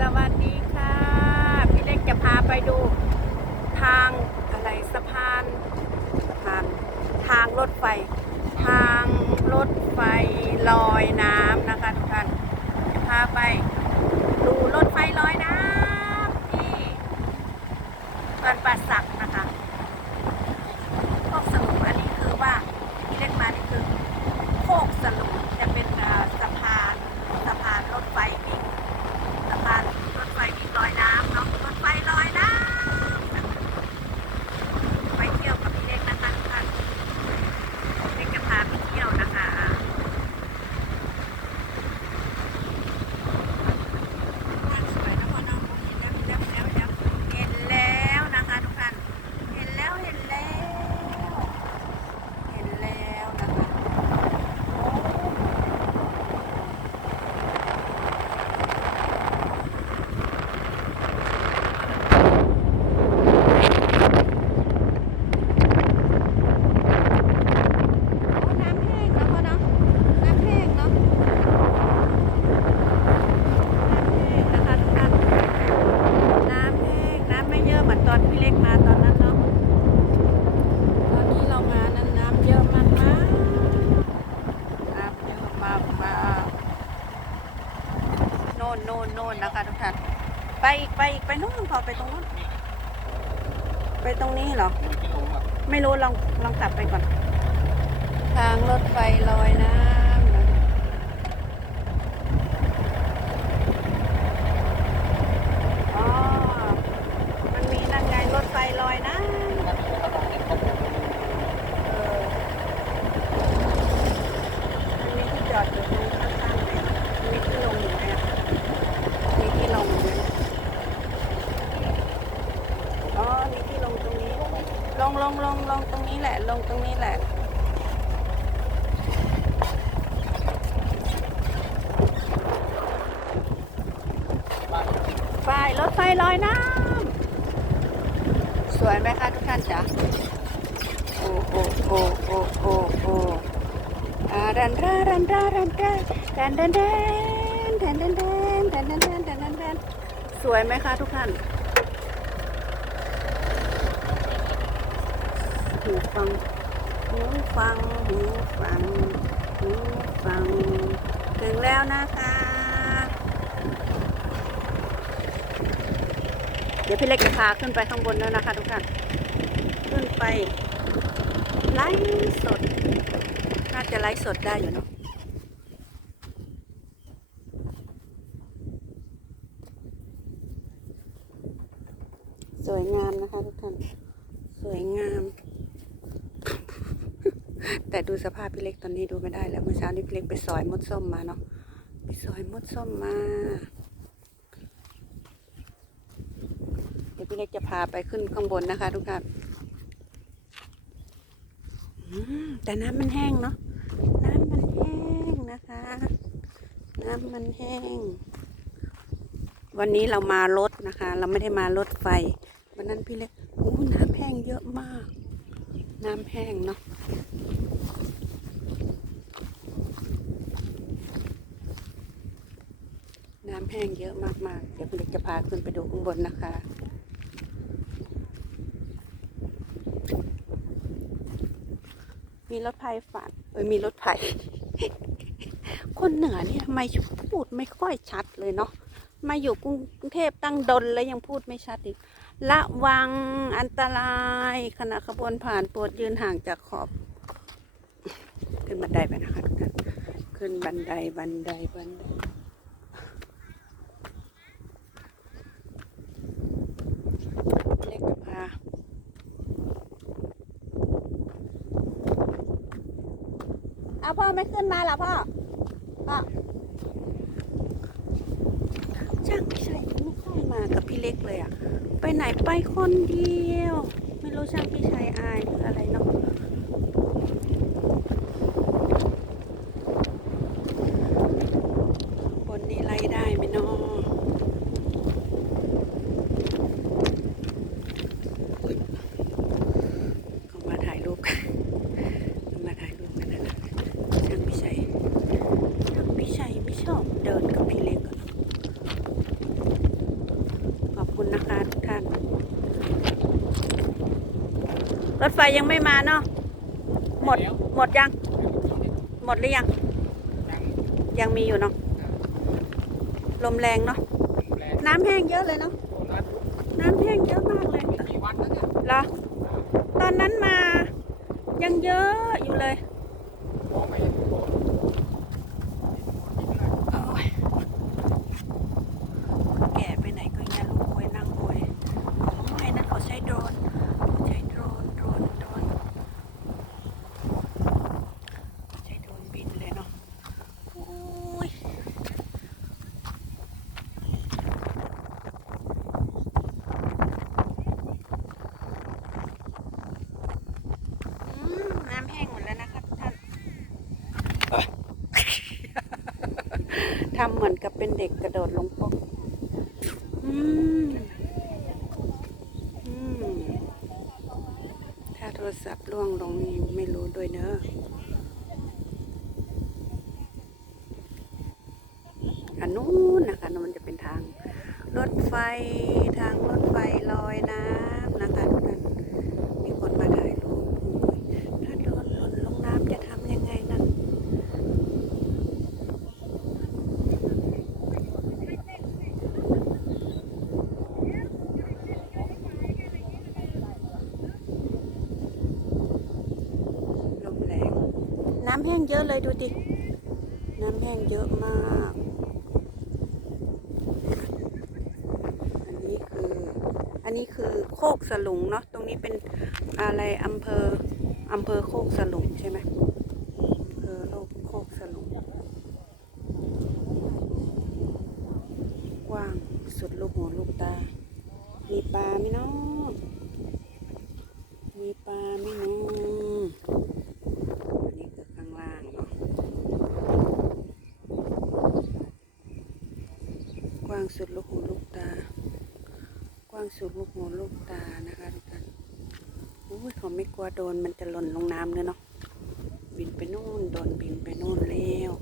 สวัสดีค่ะ พี่เล็กจะพาไปดูทางอะไรสะพานสะพานทางรถไฟ ทางรถไฟลอยน้ำนะคะทุกท่านจะพาไปดูรถไฟลอยน้ำที่ตอนป่าสักนะคะโคกสรุปอันนี้คือว่าที่เล็กมานี่คือโคกสรุปจะเป็นอ่าสะพานสะพานรถไฟวิ่ง สะพานรถไฟวิ่งลอยน้ำเนาะรถไฟลอยน้ำไปเที่ยวกับพี่เล็กนะคะทุกท่านพี่เล็กจะพาไปเที่ยวนะคะสวยนะพ่อน้องเห็นแล้วเห็นแล้วเห็นแล้วเห็นแล้วนะคะทุกท่านเห็นแล้วเห็นแล้ว เห็นแล้วนะคะโอ้ น้ำแห้งแล้วพ่อเนาะ น้ำแห้งเนาะ น้ำแห้งนะคะทุกท่าน น้ำแห้ง น้ำไม่เยอะเหมือนตอนพี่เล็กมาตอนนั้นเนาะ ตอนนี้เรามานั้นน้ำเยอะมากมากๆน้ำเยอะมากมากๆโน่นโน่นโน่นนะคะทุกท่าน ไปอีก ไปนู่นพอไปตรงนู้นไปตรงนี้เหรอ ไม่รู้ลองลองกลับไปก่อน ทางรถไฟลอยน้ำนะอ๋อ มันมีนั่นไงรถไฟลอยน้ำเออมันมีที่จอดอยู่ตรงข้างๆเลยมีที่ลงอยู่ไหมอะมีที่ลงอยู่ไหมอ๋อ มีที่ลงตรงนี้ ลงลงตรงนี้แหละ ลงตรงนี้แหละป้ายรถไฟลอยน้ำสวยไหมคะทุกท่านจ๊ะโอ้โอ้โอ้โอ้โอ้โอ้อารันรารันรารันราแดนแดนแดนแดนแดนแดนแดนแดนแดนแดนแดนแดนสวยไหมคะทุกท่าน หูฟัง หูฟัง หูฟัง หูฟัง ถึงแล้วนะคะ เดี๋ยวพี่เล็กจะพาขึ้นไปข้างบนแล้วนะคะทุกท่าน ขึ้นไปไลฟ์สด น่าจะไลฟ์สดได้อยู่เนาะสวยงามนะคะทุกท่าน สวยงาม แต่ดูสภาพพี่เล็กตอนนี้ดูไม่ได้แล้วเมื่อเช้านี้พี่เล็กไปซอยมดส้มมาเนาะไปซอยมดส้มมา เดี๋ยวพี่เล็กจะพาไปขึ้นข้างบนนะคะทุกท่านแต่น้ำมันแห้งเนาะน้ำมันแห้งนะคะ น้ำมันแห้ง วันนี้เรามารถนะคะ เราไม่ได้มารถไฟวันนั้นพี่เล็กโอ้น้ำแห้งเยอะมาก น้ำแห้งเนาะ น้ำแห้งเยอะมากๆ เดี๋ยวเล็กจะพาขึ้นไปดูข้างบนนะคะมีรถไฟฝันเอ้ยมีรถไฟคนเหนือเนี่ยไม่พูดไม่ค่อยชัดเลยเนาะ มาอยู่กรุงเทพตั้งดนแล้วยังพูดไม่ชัดอีก ระวังอันตรายขณะขบวนผ่านโปรดยืนห่างจากขอบ ขึ้นบันไดไปนะคะทุกท่านขึ้นบันไดบันไดบันไดเล็กพาเอาพ่อไม่ขึ้นมาหรอพ่อพ่อช่างพี่ชัยไม่ค่ มากับพี่เล็กเลยอะไปไหนไปคนเดียว ไม่รู้ช่างพี่ชายอายหรืออะไรเนาะบนนี้ไล่ได้ไหมเนาะ เขามาถ่ายรูปกันเขามาถ่ายรูปกันนะคะช่างพี่ชัยช่างพี่ชัยไม่ชอบเดินกับพี่เล็กอะ นะคะทุกท่าน รถไฟยังไม่มาเนาะหมดหมดยัง หมดหรือยัง ยังมีอยู่เนาะลมแรงเนาะน้ำแห้งเยอะเลยเนาะน้ำแห้งเยอะมากเลยเหรอตอนนั้นมายังเยอะอยู่เลยโอ้ยแก่ไปไหนก็อย่าลูกไว้นั่งไว้ไอ้นั่นเขาใช้โดรนเขาใช้โดรนโดรนโดรนใช้โดรนบินเลยเนาะโอ้ย อืมน้ำแห้งหมดแล้วนะคะทุกท่าน ทำเหมือนกับเป็นเด็กกระโดดลงปกถ้าโทรศัพท์ล่วงลงนี่ไม่รู้ด้วยเนอะอันนู้นนะคะนู้นมันจะเป็นทาง รถไฟทางรถไฟลอยน้ำนะคะทุกท่าน มีคนมาถ่ายรูปถ้าโดนหล่นลงน้ำจะทำยังไงนั่นลมแรง น้ำ แห้งเยอะเลยดูดิ น้ำแห้งเยอะมาก อันนี้คือ อันนี้คือโคกสลุงเนาะ ตรงนี้เป็นอะไรอำเภออำเภอโคกสลุงใช่ไหมอำเภอโลกโคกสลุง กว้างสุดลูกหูลูกตา มีปลาไหมเนาะมีปลาไหมเนาะอันนี้คือข้างล่างเนาะ ก ว้างสุดลูกหูลูกตา กว้างสุดลูกหูลูกตานะคะทุกท่านอุ้ยเขาไม่กลัวโดนมันจะหล่นลงน้ำเลยเนาะบินไปนู่นโดนบินไปนู่นแล้ว